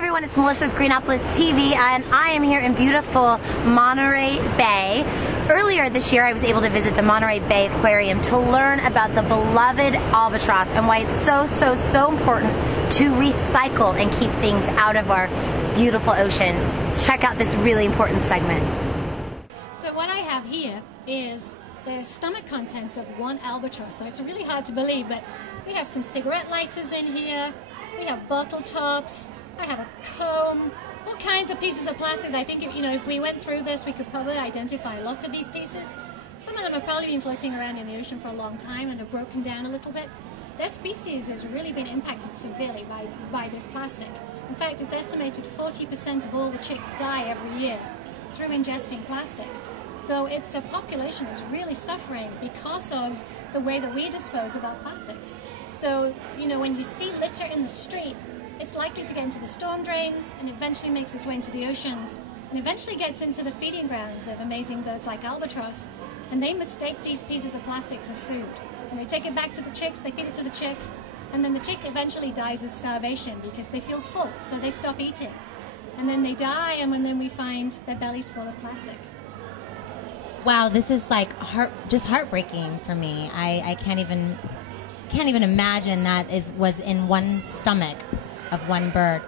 everyone, it's Melissa with Greenopolis TV, and I am here in beautiful Monterrey Bay. Earlier this year I was able to visit the Monterrey Bay Aquarium to learn about the beloved albatross and why it's so important to recycle and keep things out of our beautiful oceans. Check out this really important segment. So what I have here is the stomach contents of one albatross. So it's really hard to believe, but we have some cigarette lighters in here, we have bottle tops, I have a comb, all kinds of pieces of plastic that I think if we went through this, we could probably identify lots of these pieces. Some of them have probably been floating around in the ocean for a long time and have broken down a little bit. Their species has really been impacted severely by this plastic. In fact, it's estimated 40% of all the chicks die every year through ingesting plastic. So it's a population that's really suffering because of the way that we dispose of our plastics. So, when you see litter in the street, it's likely to get into the storm drains and eventually makes its way into the oceans and eventually gets into the feeding grounds of amazing birds like albatross. And they mistake these pieces of plastic for food. And they take it back to the chicks, they feed it to the chick, and then the chick eventually dies of starvation because they feel full, so they stop eating. And then they die, and then we find their bellies full of plastic. Wow, this is like just heartbreaking for me. I can't even imagine that was in one stomach of one bird.